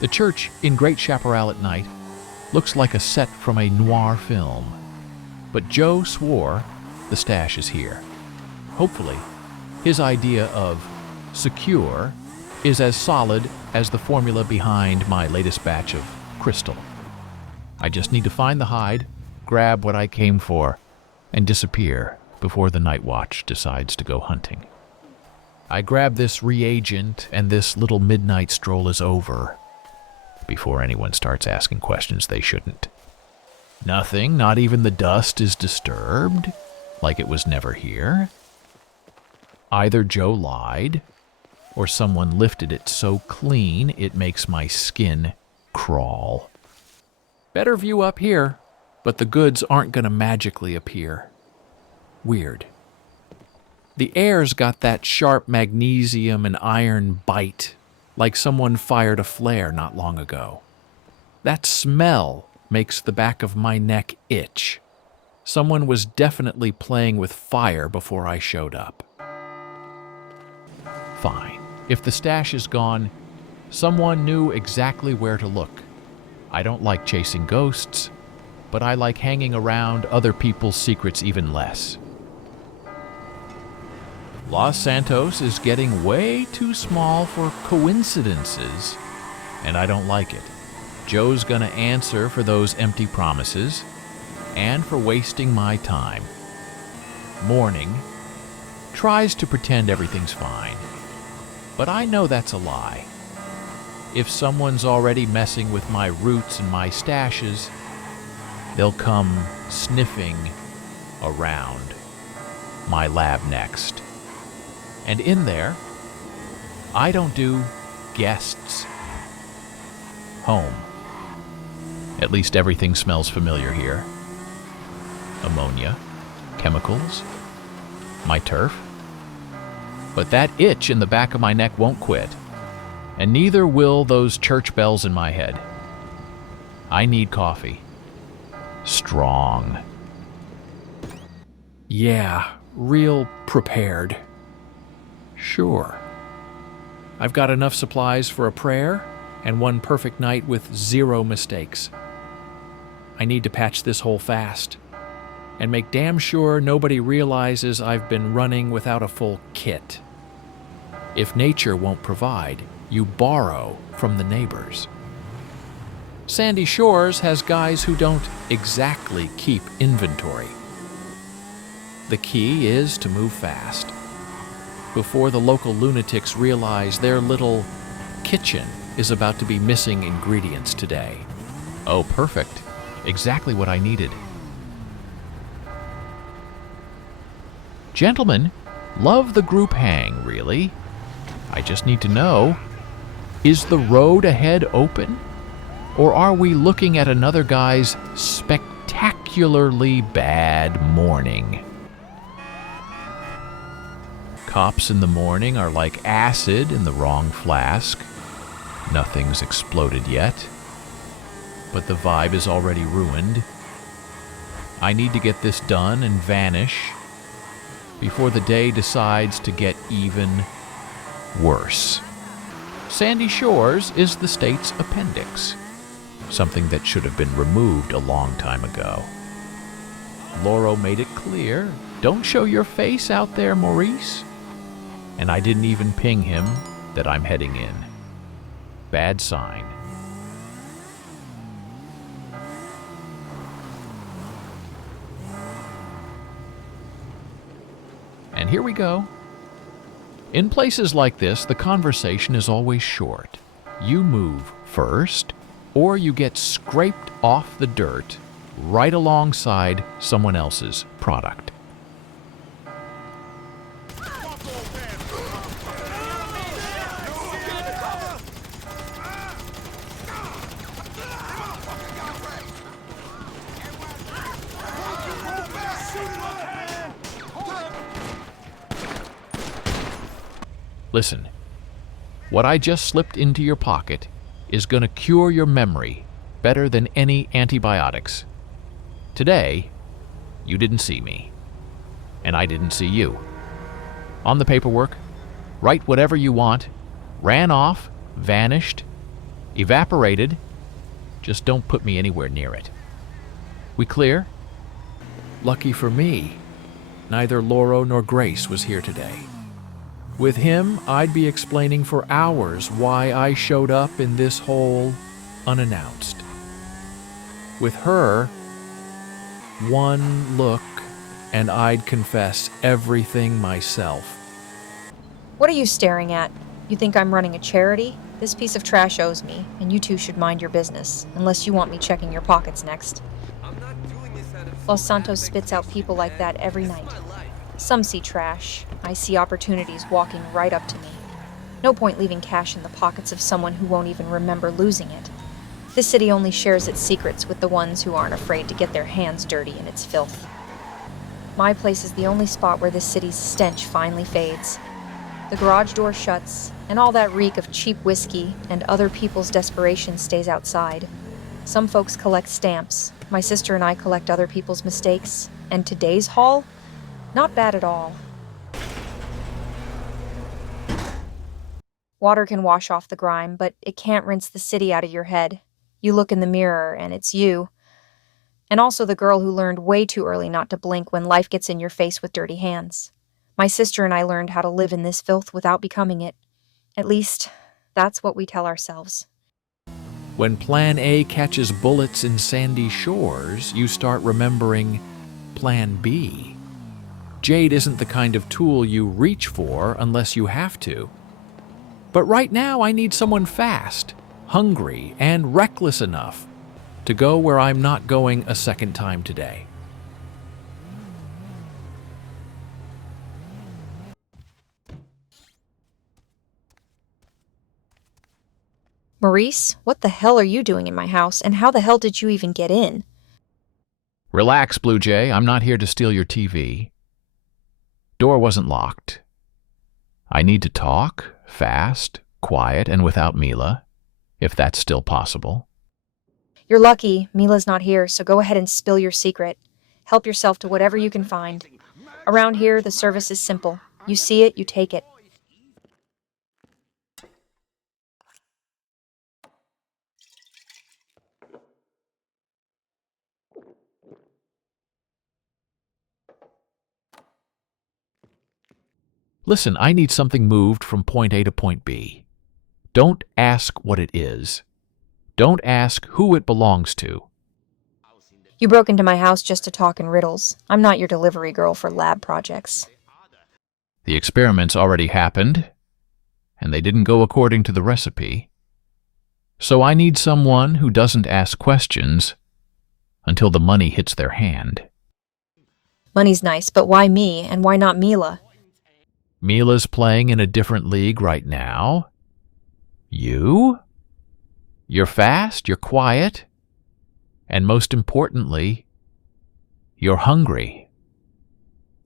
The church in Great Chaparral at night looks like a set from a noir film. But Joe swore the stash is here. Hopefully, his idea of secure is as solid as the formula behind my latest batch of crystal. I just need to find the hide, grab what I came for, and disappear before the night watch decides to go hunting. I grab this reagent and this little midnight stroll is over before anyone starts asking questions they shouldn't. Nothing, not even the dust, is disturbed, like it was never here. Either Joe lied, or someone lifted it so clean it makes my skin crawl. Better view up here, but the goods aren't gonna magically appear. Weird. The air's got that sharp magnesium and iron bite, like someone fired a flare not long ago. That smell makes the back of my neck itch. Someone was definitely playing with fire before I showed up. Fine. If the stash is gone, someone knew exactly where to look. I don't like chasing ghosts, but I like hanging around other people's secrets even less. Los Santos is getting way too small for coincidences, and I don't like it. Joe's gonna answer for those empty promises and for wasting my time. Morning tries to pretend everything's fine, but I know that's a lie. If someone's already messing with my roots and my stashes, they'll come sniffing around my lab next. And in there, I don't do guests. Home. At least everything smells familiar here. Ammonia, chemicals, my turf. But that itch in the back of my neck won't quit, and neither will those church bells in my head. I need coffee. Strong. Yeah, real prepared. Sure. I've got enough supplies for a prayer and one perfect night with 0 mistakes. I need to patch this hole fast and make damn sure nobody realizes I've been running without a full kit. If nature won't provide, you borrow from the neighbors. Sandy Shores has guys who don't exactly keep inventory. The key is to move fast, before the local lunatics realize their little kitchen is about to be missing ingredients today. Oh, perfect. Exactly what I needed. Gentlemen, love the group hang, really. I just need to know, is the road ahead open? Or are we looking at another guy's spectacularly bad morning? Cops in the morning are like acid in the wrong flask. Nothing's exploded yet, but the vibe is already ruined. I need to get this done and vanish before the day decides to get even worse. Sandy Shores is the state's appendix, something that should have been removed a long time ago. Loro made it clear, don't show your face out there, Maurice. And I didn't even ping him that I'm heading in. Bad sign. And here we go. In places like this, the conversation is always short. You move first, or you get scraped off the dirt right alongside someone else's product. Listen, what I just slipped into your pocket is going to cure your memory better than any antibiotics. Today, you didn't see me, and I didn't see you. On the paperwork, write whatever you want, ran off, vanished. Evaporated. Just don't put me anywhere near it. We clear? Lucky for me, neither Loro nor Grace was here today. With him, I'd be explaining for hours why I showed up in this hole unannounced. With her, one look and I'd confess everything myself. What are you staring at? You think I'm running a charity? This piece of trash owes me, and you two should mind your business, unless you want me checking your pockets next. Los Santos spits out people like that every night. Some see trash. I see opportunities walking right up to me. No point leaving cash in the pockets of someone who won't even remember losing it. This city only shares its secrets with the ones who aren't afraid to get their hands dirty in its filth. My place is the only spot where this city's stench finally fades. The garage door shuts, and all that reek of cheap whiskey and other people's desperation stays outside. Some folks collect stamps. My sister and I collect other people's mistakes. And today's haul? Not bad at all. Water can wash off the grime, but it can't rinse the city out of your head. You look in the mirror, and it's you. And also the girl who learned way too early not to blink when life gets in your face with dirty hands. My sister and I learned how to live in this filth without becoming it. At least, that's what we tell ourselves. When Plan A catches bullets in sandy shores, you start remembering Plan B. Jade isn't the kind of tool you reach for unless you have to. But right now I need someone fast, hungry, and reckless enough to go where I'm not going a second time today. Maurice, what the hell are you doing in my house, and how the hell did you even get in? Relax, Blue Jay. I'm not here to steal your TV. Door wasn't locked. I need to talk, fast, quiet, and without Mila, if that's still possible. You're lucky. Mila's not here, so go ahead and spill your secret. Help yourself to whatever you can find. Around here, the service is simple. You see it, you take it. Listen, I need something moved from point A to point B. Don't ask what it is. Don't ask who it belongs to. You broke into my house just to talk in riddles. I'm not your delivery girl for lab projects. The experiments already happened, and they didn't go according to the recipe. So I need someone who doesn't ask questions until the money hits their hand. Money's nice, but why me, and why not Mila? Mila's playing in a different league right now. You? You're fast, you're quiet, and most importantly, you're hungry.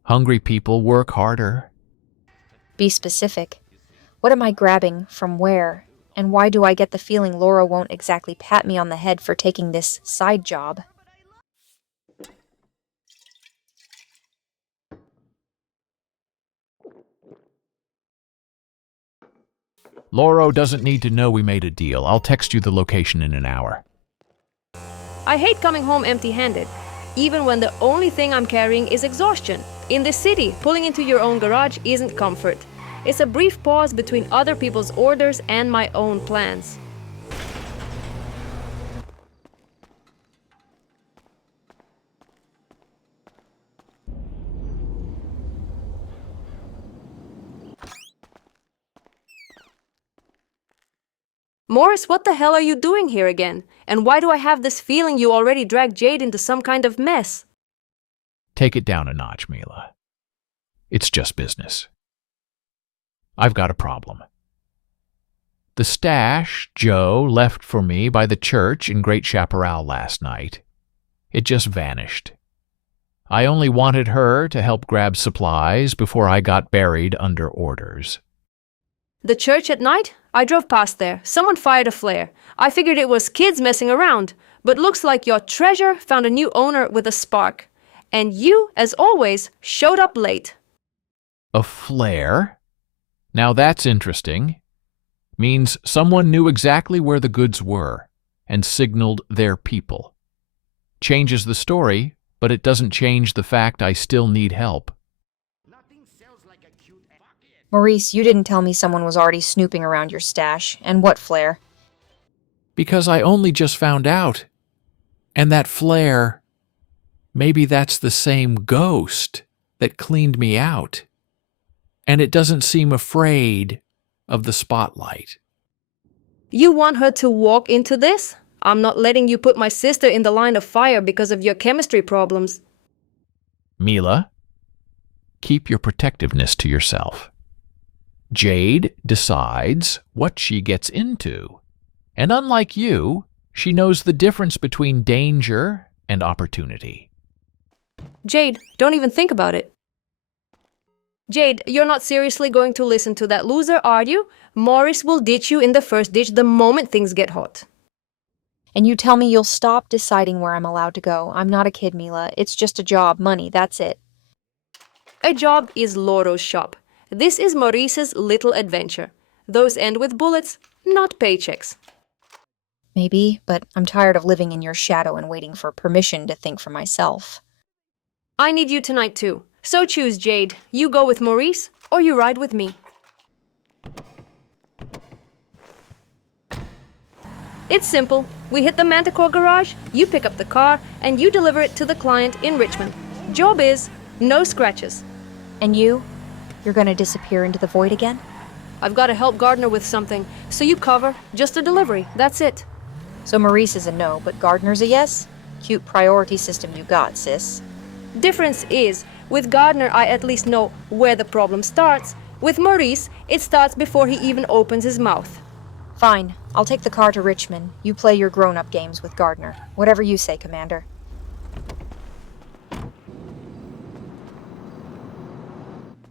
Hungry people work harder. Be specific. What am I grabbing, from where, and why do I get the feeling Loro won't exactly pat me on the head for taking this side job? Loro doesn't need to know we made a deal. I'll text you the location in an hour. I hate coming home empty-handed, even when the only thing I'm carrying is exhaustion. In this city, pulling into your own garage isn't comfort. It's a brief pause between other people's orders and my own plans. Maurice, what the hell are you doing here again? And why do I have this feeling you already dragged Jade into some kind of mess? Take it down a notch, Mila. It's just business. I've got a problem. The stash Joe left for me by the church in Great Chaparral last night, it just vanished. I only wanted her to help grab supplies before I got buried under orders. The church at night? I drove past there. Someone fired a flare. I figured it was kids messing around, but looks like your treasure found a new owner with a spark. And you, as always, showed up late. A flare? Now that's interesting. means someone knew exactly where the goods were and signaled their people. Changes the story, but it doesn't change the fact I still need help. Maurice, you didn't tell me someone was already snooping around your stash. And what flare? Because I only just found out. And that flare, maybe that's the same ghost that cleaned me out. And it doesn't seem afraid of the spotlight. You want her to walk into this? I'm not letting you put my sister in the line of fire because of your chemistry problems. Mila, keep your protectiveness to yourself. Jade decides what she gets into. And unlike you, she knows the difference between danger and opportunity. Jade, don't even think about it. Jade, you're not seriously going to listen to that loser, are you? Maurice will ditch you in the first ditch the moment things get hot. And you tell me you'll stop deciding where I'm allowed to go. I'm not a kid, Mila. It's just a job, money, that's it. A job is Loro's shop. This is Maurice's little adventure. Those end with bullets, not paychecks. Maybe, but I'm tired of living in your shadow and waiting for permission to think for myself. I need you tonight too. So choose, Jade. You go with Maurice, or you ride with me. It's simple. We hit the Manticore garage, you pick up the car, and you deliver it to the client in Richmond. Job is, no scratches. And you? You're gonna disappear into the void again? I've got to help Gardner with something, so you cover just a delivery. That's it. So Maurice is a no, but Gardner's a yes? Cute priority system you got, sis. Difference is, with Gardner I at least know where the problem starts. With Maurice, it starts before he even opens his mouth. Fine. I'll take the car to Richmond. You play your grown-up games with Gardner. Whatever you say, Commander.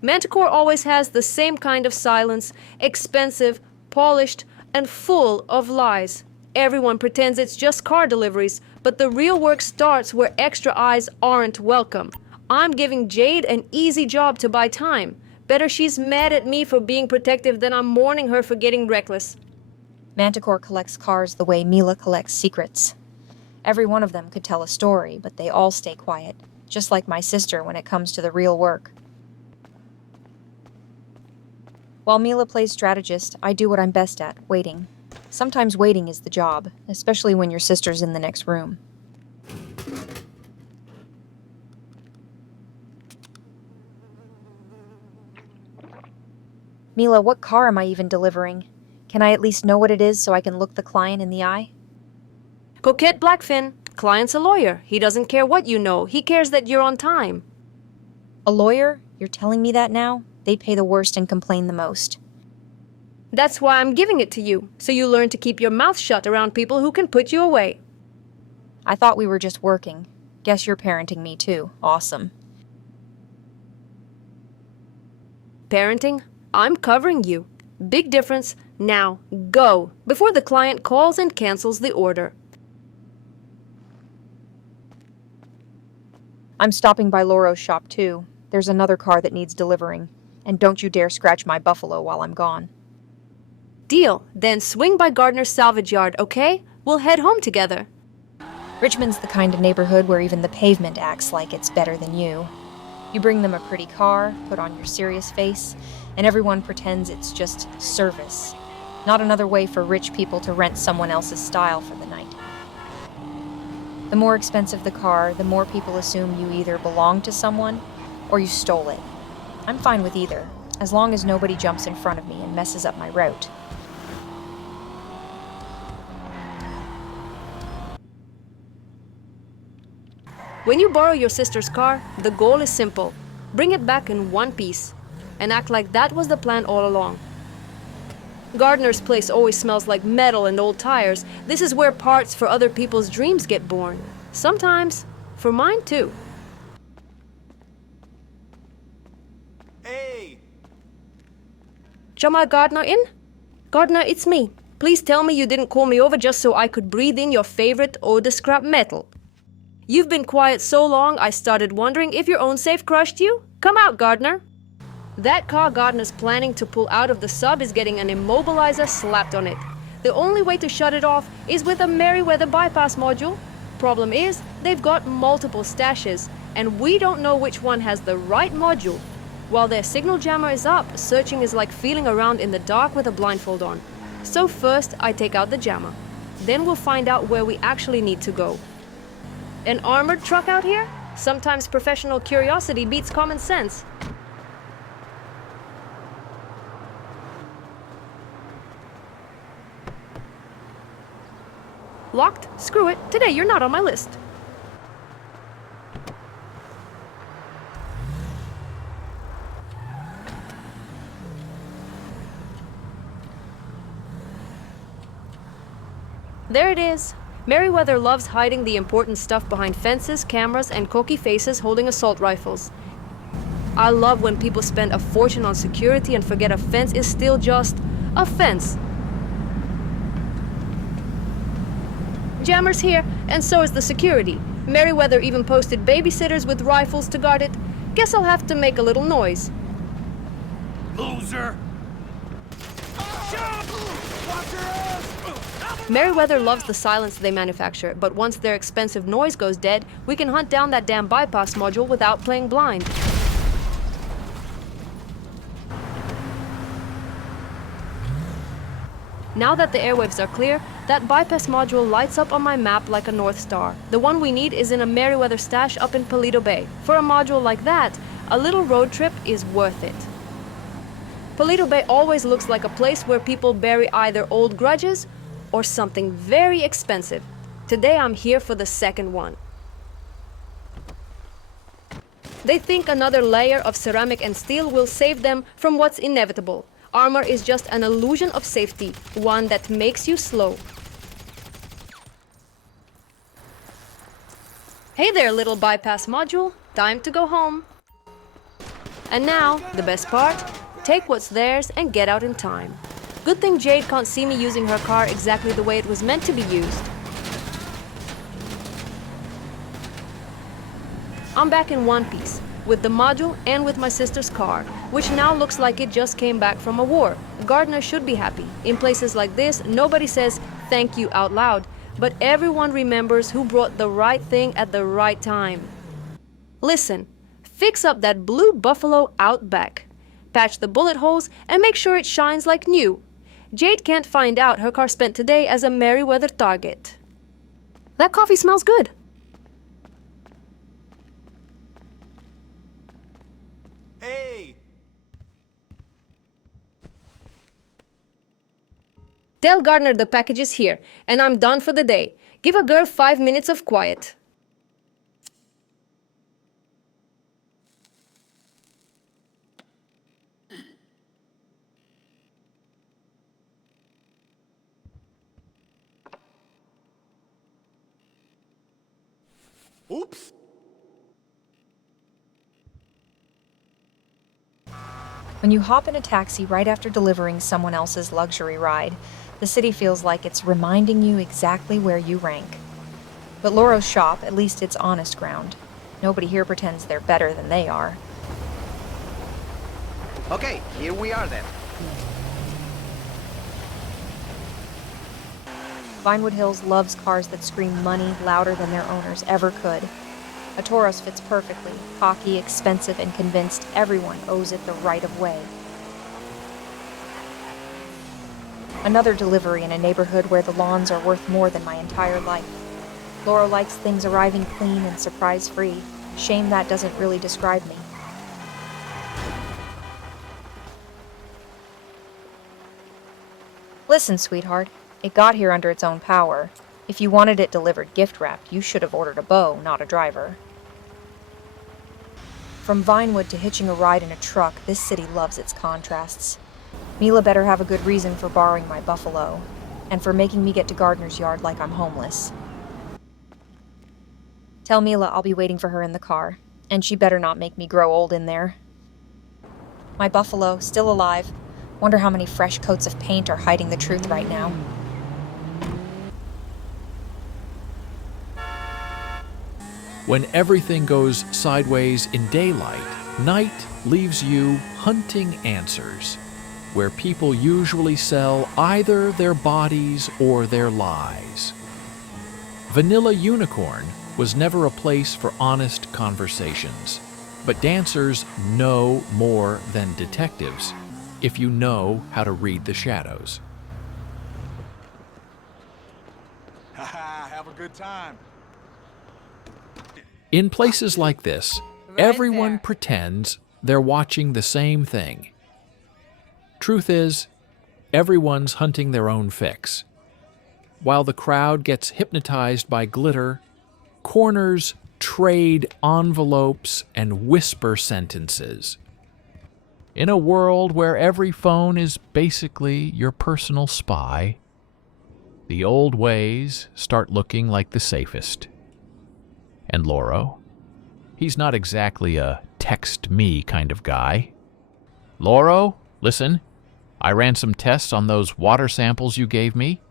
Manticore always has the same kind of silence, expensive, polished, and full of lies. Everyone pretends it's just car deliveries, but the real work starts where extra eyes aren't welcome. I'm giving Jade an easy job to buy time. Better she's mad at me for being protective than I'm mourning her for getting reckless. Manticore collects cars the way Mila collects secrets. Every one of them could tell a story, but they all stay quiet, just like my sister when it comes to the real work. While Mila plays strategist, I do what I'm best at, waiting. Sometimes waiting is the job, especially when your sister's in the next room. Mila, what car am I even delivering? Can I at least know what it is so I can look the client in the eye? Coquette Blackfin. Client's a lawyer. He doesn't care what you know. He cares that you're on time. A lawyer? You're telling me that now? They pay the worst and complain the most. That's why I'm giving it to you, so you learn to keep your mouth shut around people who can put you away. I thought we were just working. Guess you're parenting me too. Awesome. Parenting? I'm covering you. Big difference. Now, go, before the client calls and cancels the order. I'm stopping by Loro's shop too. There's another car that needs delivering. And don't you dare scratch my buffalo while I'm gone. Deal. Then swing by Gardner's salvage yard, okay? We'll head home together. Richmond's the kind of neighborhood where even the pavement acts like it's better than you. You bring them a pretty car, put on your serious face, and everyone pretends it's just service. Not another way for rich people to rent someone else's style for the night. The more expensive the car, the more people assume you either belong to someone or you stole it. I'm fine with either, as long as nobody jumps in front of me and messes up my route. When you borrow your sister's car, the goal is simple. Bring it back in one piece, and act like that was the plan all along. Gardner's place always smells like metal and old tires. This is where parts for other people's dreams get born. Sometimes, for mine too. Hey! Jamal Gardner in? Gardner, it's me. Please tell me you didn't call me over just so I could breathe in your favorite eau de scrap metal. You've been quiet so long, I started wondering if your own safe crushed you? Come out, Gardner. That car Gardner's planning to pull out of the sub is getting an immobilizer slapped on it. The only way to shut it off is with a Merryweather bypass module. Problem is, they've got multiple stashes, and we don't know which one has the right module. While their signal jammer is up, searching is like feeling around in the dark with a blindfold on. So first, I take out the jammer. Then we'll find out where we actually need to go. An armored truck out here? Sometimes professional curiosity beats common sense. Locked? Screw it. Today you're not on my list. There it is. Merryweather loves hiding the important stuff behind fences, cameras, and cocky faces holding assault rifles. I love when people spend a fortune on security and forget a fence is still just a fence. Jammer's here, and so is the security. Merryweather even posted babysitters with rifles to guard it. Guess I'll have to make a little noise. Loser! Merryweather loves the silence they manufacture, but once their expensive noise goes dead, we can hunt down that damn bypass module without playing blind. Now that the airwaves are clear, that bypass module lights up on my map like a North Star. The one we need is in a Merryweather stash up in Paleto Bay. For a module like that, a little road trip is worth it. Paleto Bay always looks like a place where people bury either old grudges or something very expensive. Today I'm here for the second one. They think another layer of ceramic and steel will save them from what's inevitable. Armor is just an illusion of safety, one that makes you slow. Hey there, little bypass module. Time to go home. And now, the best part, take what's theirs and get out in time. Good thing Jade can't see me using her car exactly the way it was meant to be used. I'm back in one piece, with the module and with my sister's car, which now looks like it just came back from a war. Gardner should be happy. In places like this, nobody says thank you out loud, but everyone remembers who brought the right thing at the right time. Listen, fix up that blue Buffalo out back. Patch the bullet holes and make sure it shines like new. Jade can't find out her car spent today as a Merryweather target. That coffee smells good. Hey! Tell Gardner the package is here, and I'm done for the day. Give a girl 5 minutes of quiet. Oops! When you hop in a taxi right after delivering someone else's luxury ride, the city feels like it's reminding you exactly where you rank. But Loro's shop, at least it's honest ground. Nobody here pretends they're better than they are. Okay, here we are then. Vinewood Hills loves cars that scream money louder than their owners ever could. A Tauros fits perfectly, cocky, expensive, and convinced everyone owes it the right of way. Another delivery in a neighborhood where the lawns are worth more than my entire life. Loro likes things arriving clean and surprise-free. Shame that doesn't really describe me. Listen, sweetheart. It got here under its own power. If you wanted it delivered gift-wrapped, you should have ordered a beau, not a driver. From Vinewood to hitching a ride in a truck, this city loves its contrasts. Mila better have a good reason for borrowing my Buffalo, and for making me get to Gardner's yard like I'm homeless. Tell Mila I'll be waiting for her in the car, and she better not make me grow old in there. My Buffalo, still alive. Wonder how many fresh coats of paint are hiding the truth right now. When everything goes sideways in daylight, Night leaves you hunting answers, where people usually sell either their bodies or their lies. Vanilla Unicorn was never a place for honest conversations, but dancers know more than detectives if you know how to read the shadows. Have a good time. In places like this, everyone pretends they're watching the same thing. Truth is, everyone's hunting their own fix. While the crowd gets hypnotized by glitter, corners trade envelopes and whisper sentences. In a world where every phone is basically your personal spy, the old ways start looking like the safest. And Loro? He's not exactly a text me kind of guy. Loro, listen, I ran some tests on those water samples you gave me,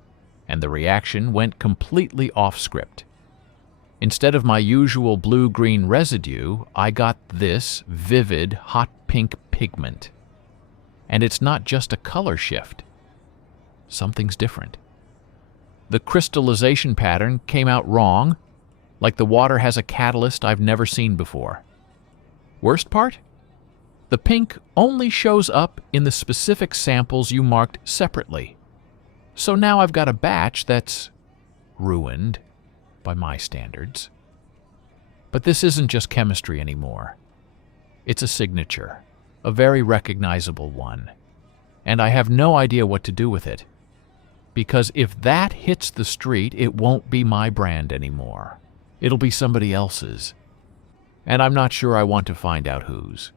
and the reaction went completely off script. Instead of my usual blue-green residue, I got this vivid hot pink pigment. And it's not just a color shift. Something's different. The crystallization pattern came out wrong, like the water has a catalyst I've never seen before. Worst part? The pink only shows up in the specific samples you marked separately. So now I've got a batch that's ruined by my standards. But this isn't just chemistry anymore. It's a signature, a very recognizable one. And I have no idea what to do with it. Because if that hits the street, it won't be my brand anymore. It'll be somebody else's. And I'm not sure I want to find out whose.